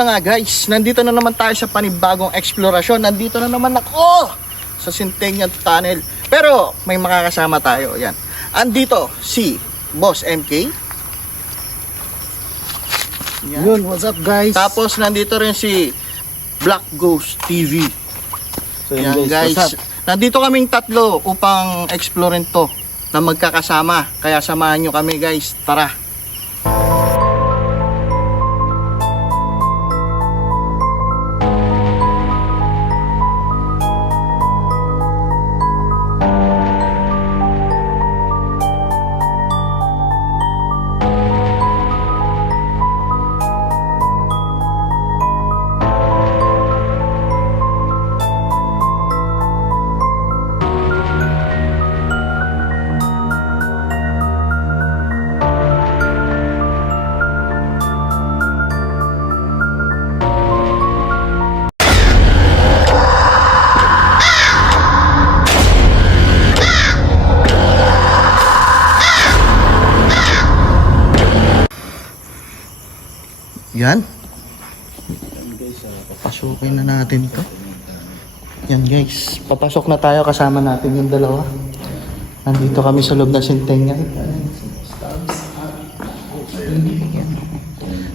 na nga guys, nandito na naman tayo sa panibagong eksplorasyon. Nandito na naman ako sa Centennial Tunnel. Pero may makakasama tayo. Yan. Andito si Boss MK. Yan. Yun, what's up guys? Tapos nandito rin si Black Ghost TV. So Yan guys. what's up? Nandito kaming tatlo upang explorein to na magkakasama. Kaya samahan nyo kami guys. Tara. Yan. Papasukin na natin to. Yan guys. Papasok na tayo kasama natin yung dalawa. Nandito kami sa loob ng Centennial. Yan.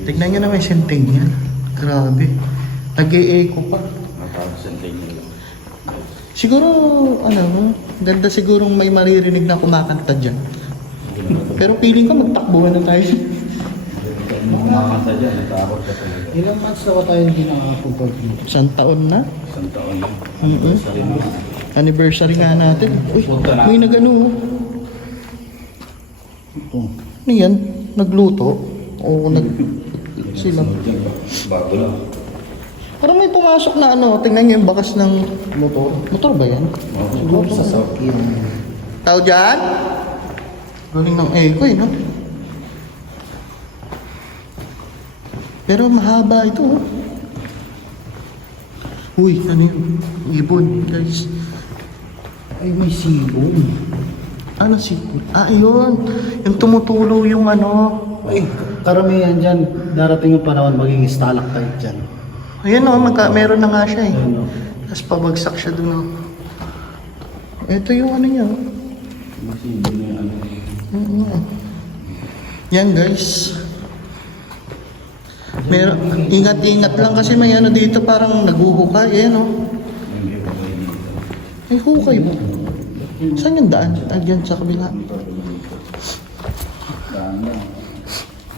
Tignan nyo naman yung Centennial. Grabe. Nag-e-echo pa. Siguro, ano, ganda sigurong may maririnig na kumakanta dyan. Pero feeling ko magtakbuhan na tayo. Kumakanta dyan, natakot ka talaga. Ilang months na ba tayo hindi nakakapunta dito? Isang taon na. Isang taon lang. Anniversary Anniversary nga natin. Uy, may nagano. Ito. Ano yan? Nagluto? O sila? Bago lang. Parang may pumasok na ano. Tingnan nyo yung bakas ng Motor. motor ba yan? Siguro sa sakyan. Tao dyan? Galing ng echo eh, no? Pero mahaba ito, oh. Uy, ano yun? Ibon, guys. Ay, may sibong. Ano sipon? Ah, yun. Yung tumutulo yung ano. Ay, karamihan dyan, darating yung panahon maging stalactite dyan. Ayan o, meron na nga siya eh. Ano? Tapos pabagsak siya dun. Oh. Ito yung ano niya. Oh. Masibo na yung ano. Yan guys. Meron, ingat-ingat lang kasi may ano dito parang naghuhukay. Ayan o. May hukay dito. May hukay mo. Saan yung daan? Ah, dyan sa kabila. Daan na.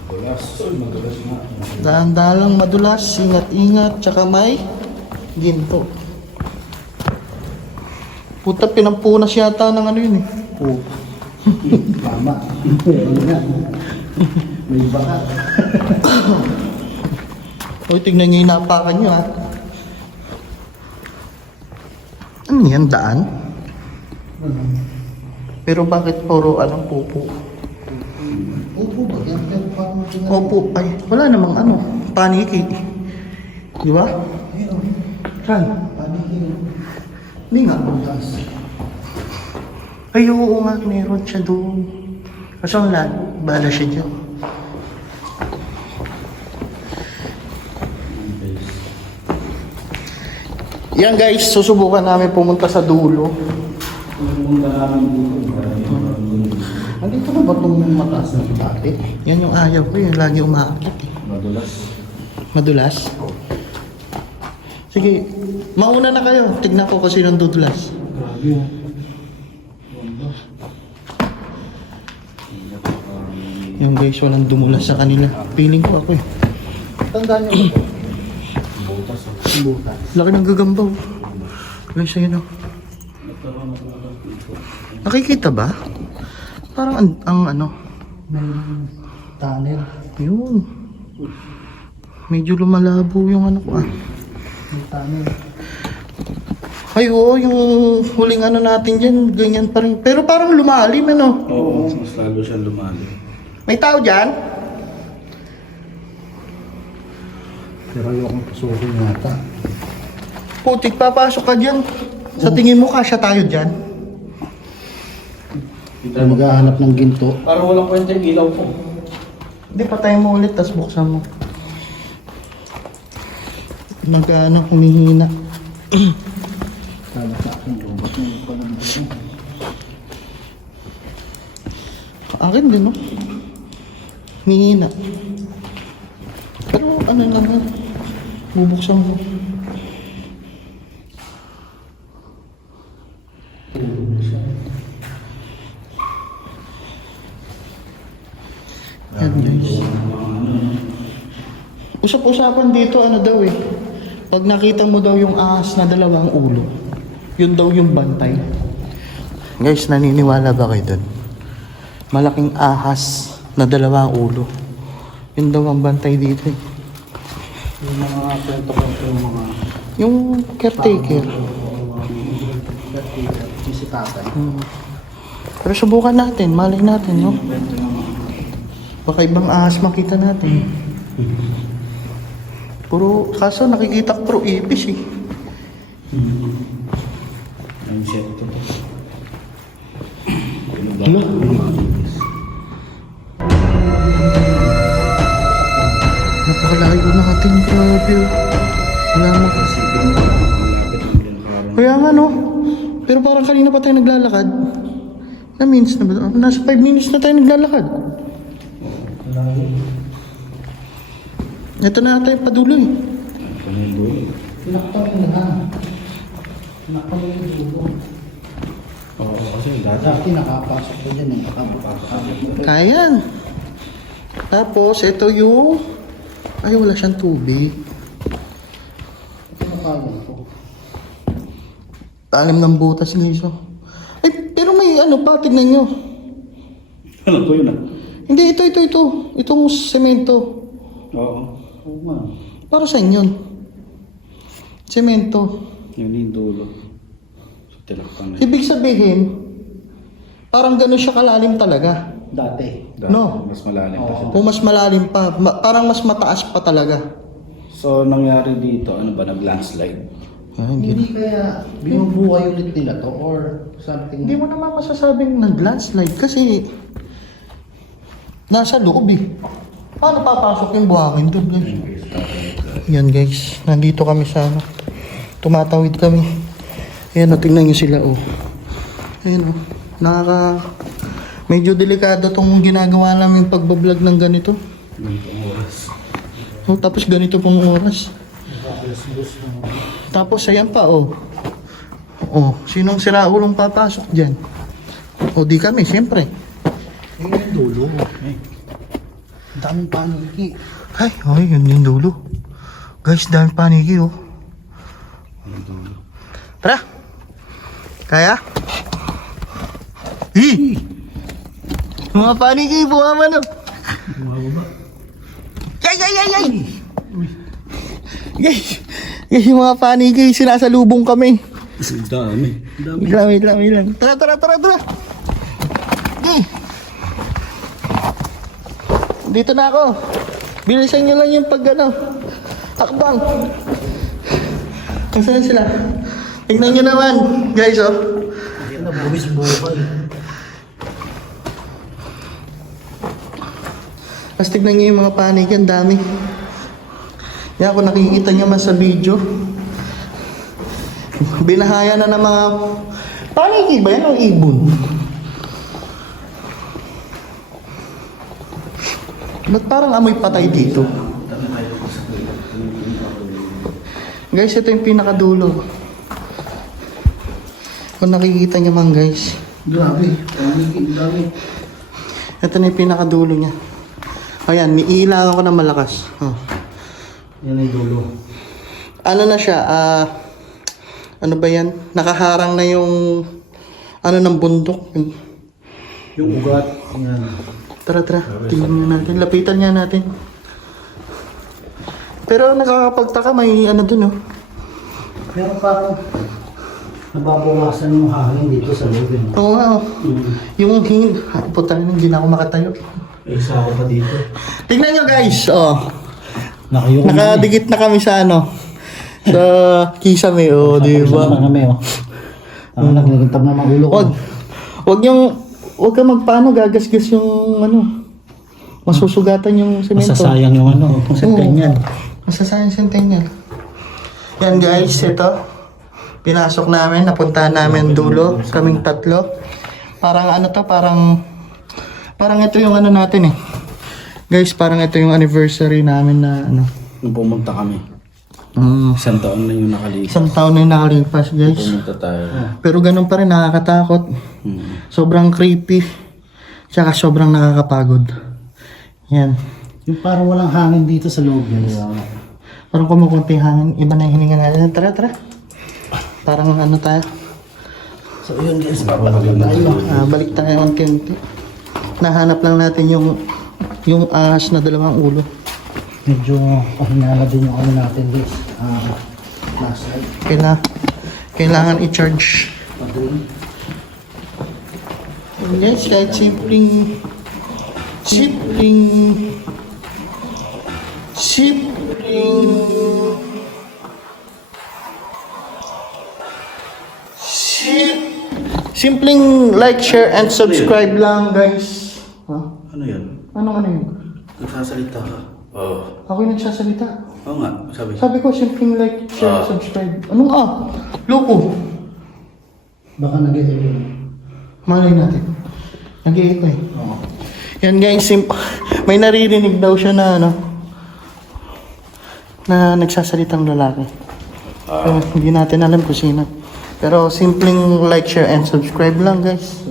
Madulas. Madulas nga. Daan-daan lang madulas. Ingat-ingat. Tsaka may ginto. Puta, pinampunas yata ng ano yun eh. Oo. Tama. Ano nga? May baka. Uy, tignan nyo yung napakan nyo ha. Ano yan, daan? Pero bakit puro ano, pupo? Opo ba? Yan, pero parang Opo, ay, wala namang ano, paniki. Di ba? Saan? Hindi nga. Ay, oo nga, meron siya doon. Kaso wala, bala siya dyan. Yan guys, susubukan namin pumunta sa dulo. Pumunta namin dito. Andito na ba itong mataas na dati? Yan yung ayaw ko, yung lagi umaakit eh. Madulas. Madulas? Sige, mauna na kayo. Tignan ko kung sinong dudulas. Grabe. Yung guys, walang dumulas sa kanila. Feeling ko ako eh. Tandaan niyo ba ito? Butas. Butas. Laki ng gagambaw. Guys, ayun o. Nakikita ba? Parang ang ano. May tunnel. Yun. Medyo lumalabo yung ano ko ah. May tunnel. Ay oo, yung huling ano natin dyan, ganyan pa rin. Pero parang lumalim ano. Oo, mas lalo siyang lumalim. May tao dyan? Pero ayokong pasukin yata. Putik, papasok ka dyan. Sa tingin mo, kasya tayo dyan? Maghahanap ng ginto. Parang walang kwenta yung ilaw ko. Hindi, patayin mo ulit, tas buksan mo. Nag-ano, humihina. Talaga, ang robot na yung pala. Akin din, no? Humihina. Pero ano naman, bubuksan ko. Yan guys. Usap-usapan dito ano daw eh. Pag nakita mo daw yung ahas na dalawang ulo, yun daw yung bantay. Guys, naniniwala ba kayo dun? Malaking ahas na dalawang ulo. Yun daw ang bantay dito eh. Yung mga kwento-kwento yung mga Yung caretaker. si tatay. Pero subukan natin, malay natin, no? Baka ibang ahas makita natin. Puro, kaso nakikita ko puro ipis eh. Ang set ko to. Hala. Napakalayo natin, grabe. Wala mo. Isipin mo, malapit ang bilang karon. Kaya nga no. Pero parang kanina pa tayo naglalakad. Na minutes na ba? Nasa 5 minutes na tayo naglalakad. Ito na ata yung padulo eh. Ito na yung dulo. Pinakpan ko na. Pinakpan ko yung dulo. Oo, kasi dati. Dati nakapasok ko dyan eh. Nakapasok. Kayan. Tapos ito yung... Ay wala siyang tubig. Ito nakapasok ko. Talim ng butas guys oh. Ay pero may ano pa, tignan nyo. Alam ko yun ah. Hindi, ito. Itong semento. Oo. Oo nga. Para saan yun? Semento. Yun yung dulo. Sa tilakpan na yun. Ibig sabihin, parang gano'n siya kalalim talaga. Dati. Dati, No. Mas malalim pa siya. O mas malalim pa. Parang mas mataas pa talaga. So, nangyari dito, ano ba, nag-landslide? Ah, hindi. Hindi kaya binubuhay ulit nila to or something. Hindi mo naman masasabing nag-landslide kasi nasa loob eh. Paano papasok yung buhangin doon guys? Yan guys, nandito kami sa ano. Tumatawid kami. Ayan o, tingnan nyo sila oh. Ayan o, medyo delikado tong ginagawa namin pagbablog ng ganito. Ganitong oras. Oh, tapos ganito pong oras. Tapos ayan pa oh. Oh, sinong siraulong papasok dyan? O di kami, siyempre. Ayun yung dulo. Ang daming paniki. Ay, yun yung dulo. Guys, dahil paniki oh. Tara. Kaya? Mga paniki, bumaman oh. Bumababa. Yay! Guys, yung mga paniki, sinasalubong kami. Ang dami. Wait lang. Tara. Okay. Dito na ako. Bilisan nyo lang yung akbang. Kasaan sila? Tingnan nyo naman, guys, oh. Ayun na, buwis-buhay. Tapos tignan nyo yung mga panig, ang dami. Yan, kung nakikita nyo man sa video. Binahaya na ng mga paniki ba yan o ibon? Ba't parang amoy patay dito? Guys, ito yung pinakadulo. Kung nakikita nyo man guys. Grabe. Paniki, dami. Ito na yung pinakadulo niya. Ayan, niilangan ko na malakas. Oh. Yan ay dulo. Ano na siya, ano ba yan? Nakaharang na yung, ng bundok. Yung ugat. Yan. Tara, tingnan nga natin. Lapitan nga natin. Pero nakakapagtaka, may dun oh. Pero parang nababawasan yung hangin dito sa loob. Oo nga oh. Yung hingin, puta na, hindi na ako makatayo. Isa ako pa dito. Tingnan nyo guys, oh. Nakayoko Nakadikit na kami sa sa kisame, oh, di ba? kami, oh. Naglagintab na mga ulo ko. Wag ka magpaano, gagasgas yung masusugatan yung semento. Masasayang yung Oo. centennial. Masasayang centennial. Yan guys, ito. Pinasok namin, napuntahan namin dulo. Kaming tatlo. Parang ano to, parang ito yung ano natin eh. Guys, parang ito yung anniversary namin na ano. Nung pumunta kami. Mm, Isang taon na yung nakalipas. isang taon na yung nakalipas guys. Pumunta tayo. Pero ganun pa rin, nakakatakot. Sobrang creepy. Tsaka sobrang nakakapagod. Yan. Yung parang walang hangin dito sa loob yan. Parang kumukunti hangin. Iba na yung hininga natin. Tara, tara. Parang ano tayo. So yun guys, babalik tayo. Balik tayo unti-unti. Nahanap lang natin yung ahas na dalawang ulo. Medyo pahinala din yung ano natin guys. Flashlight. Kailangan i-charge. Battery. And guys, kahit simpleng simpleng like, share, and subscribe lang guys. Huh? Ano yun? Ano yun? Nagsasalita ka? Oo. Ako yung nagsasalita. Oo nga, sabi. Sabi ko, simpleng like, share, subscribe. Anong Loko. Baka nag-e-echo. Malay natin. Nag-iito eh. Oo. Yan guys, may naririnig daw siya na na nagsasalitang lalaki. Pero hindi natin alam kung sino. Pero simpleng like, share, and subscribe lang guys.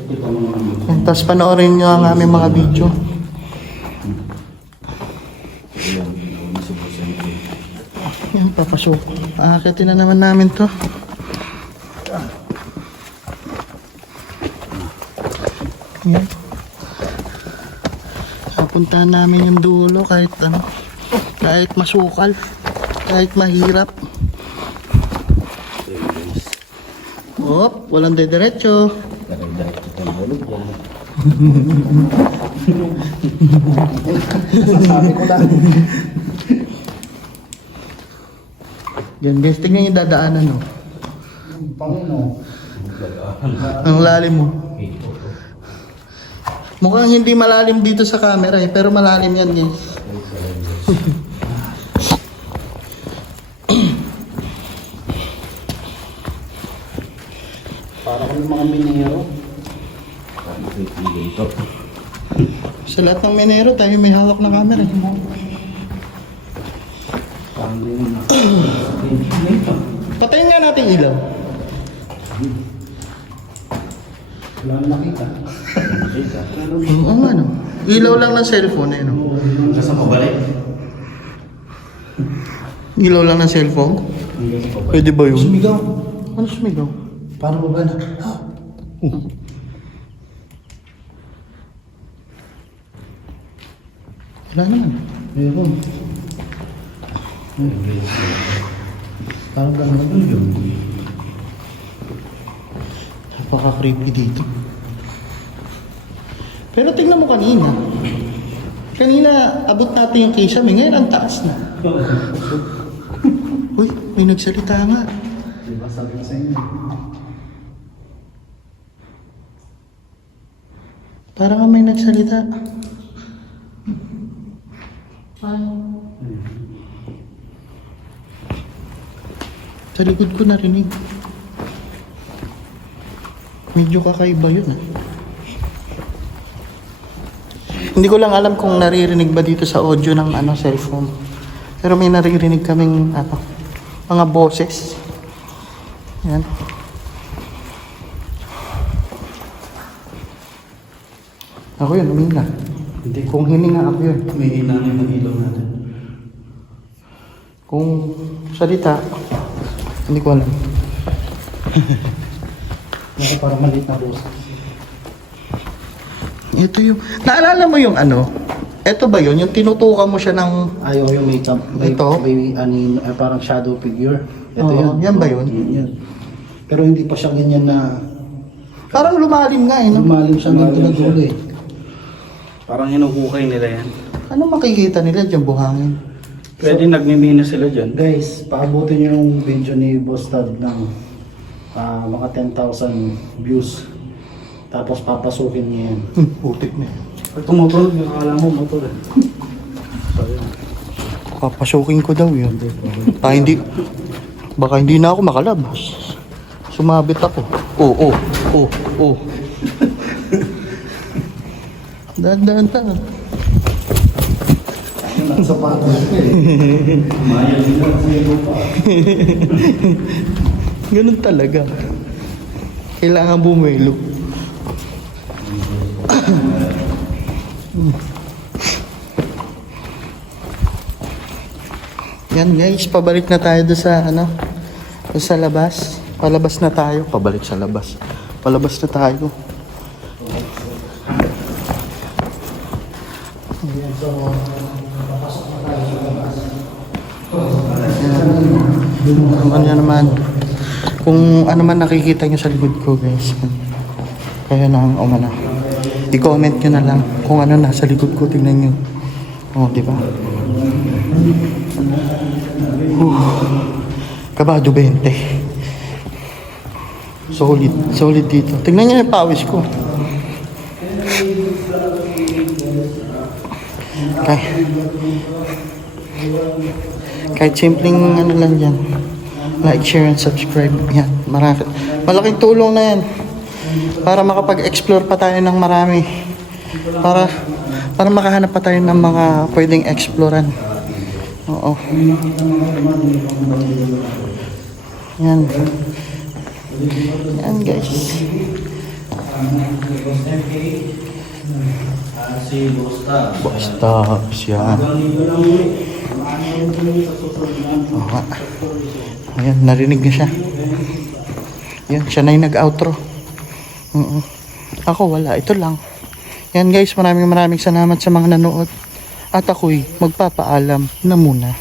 Yan, tapos panoorin nyo ang aming mga video. Yan, papasok. Aakatin na naman namin to. Yan. Papuntahan namin yung dulo kahit kahit masukal, kahit mahirap. Walang dediretso. Sabi ko lang. Yan guys, tingnan yung dadaanan no. Panginoon. Ang lalim mo. Mukhang hindi malalim dito sa camera eh, pero malalim yan guys. Para kami mga minero. Sa lahat ng Menero, tayo may hawak na camera eh. Patayin nga natin ilaw. Wala na nakita. Oo nga no. Ilaw lang ng cellphone eh no. Nasa pabalik? Ilaw lang ng cellphone? Pwede ba yun? Sumigaw. Ano sumigaw? Para ba na? Wala naman. Meron. Parang gano'n yun. Napaka-creepy dito. Pero tingnan mo kanina. Kanina, abot natin yung kisame. Ngayon, ang taas na. Uy, may nagsalita nga. Diba sabi ko sa inyo? Parang nga may nagsalita. Sa likod ko narinig. Medyo kakaiba yun ah. Hindi ko lang alam kung naririnig ba dito sa audio ng cellphone. Pero may naririnig kaming mga boses. Yan. Ako yun, huminga. Hindi. Kung hininga ako yun. May inanin ng ilaw natin. Kung salita, hindi ko alam. Kasi parang maliit na boses. Ito yung, naalala mo yung ito ba yun? Yung tinutukan mo siya ng, Ayaw yung makeup. Ito? May parang shadow figure. Ito Oo, yun. yan ba yun? Yun. Pero hindi pa siya ganyan na parang lumalim nga eh, no? lumalim siya ng dulo eh. Parang hinuhukay nila yan. Ano makikita nila dyan, buhangin? Pwede nagmimina sila dyan. Guys, paabutin niyo yung video ni Boss Tad ng mga 10,000 views. Tapos papasukin niya yan. Putik na yan. Pag tumutunog, akala mo motor eh. Papasukin ko daw yun. Baka hindi na ako makalabas. Sumabit ako. Oh. Dahan. Ang sapatos ko eh. Maya nila sa pa. Ganun talaga. Kailangan bumelo. Yan guys, pabalik na tayo doon sa doon sa labas. Palabas na tayo, pabalik sa labas. Palabas na tayo. Ano naman, kung ano man nakikita nyo sa likod ko guys, kaya na umana. I-comment nyo na lang kung ano nasa likod ko, tingnan nyo. Oh, di ba? Kabado 20. Solid dito. Tingnan nyo yung pawis ko. Kahit simpleng ano lang yan. Like, share, and subscribe. Yan. Malaking tulong na yan. Para makapag-explore pa tayo ng marami. Para makahanap pa tayo ng mga pwedeng exploran. Oo. Yan. Yan guys. Boss yan. Oo. Ayan, narinig na siya. Yan, siya na yung nag-outro. Ako wala, ito lang. Yan guys, maraming salamat sa mga nanood. At ako'y magpapaalam na muna.